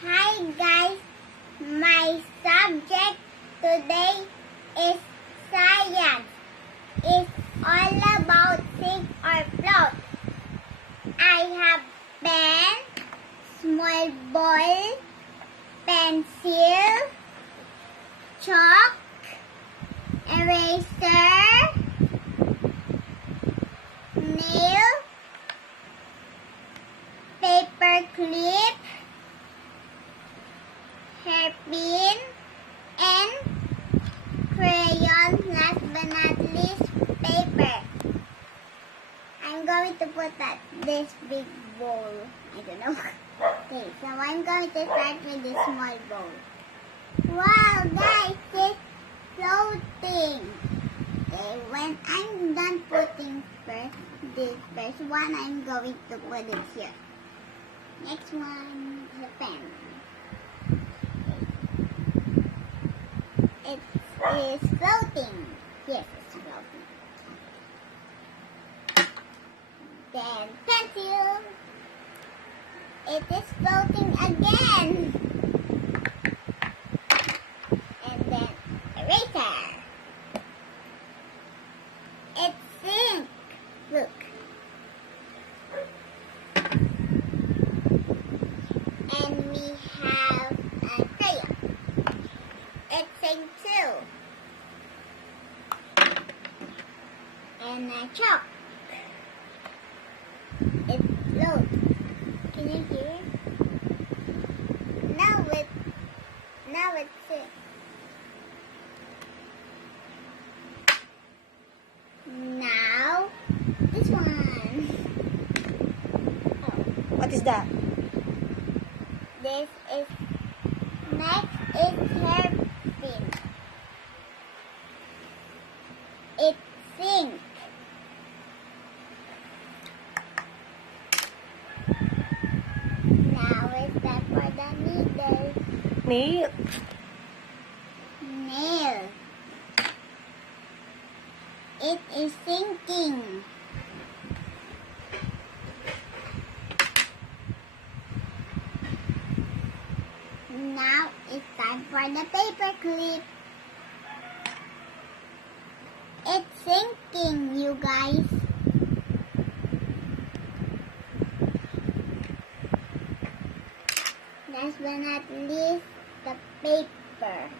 Hi guys, my subject today is science. It's all about sing or float. I have pen, small ball, pencil, chalk, eraser, nail, paper clip, hairpin, and crayon, last but not least, paper. I'm going to put that this big bowl. I don't know. Okay, so I'm going to start with this small bowl. Wow, guys, it's floating. Okay, when I'm done putting this first one, I'm going to put it here. Next one, the pen. It is floating. Yes, it's floating. Then pencil. It is floating again. And then eraser. It sinks. Look. And we have a crayon. It sinks too. And a chalk. It floats. Can you hear? Now it sinks. Now this one. Oh, What is that? this is next is hairpin. It sinks. Now it's time for the needle. Nail. Nail. It is sinking. Now it's time for the paper clip. It's sinking, you guys. Last but not least, the paper.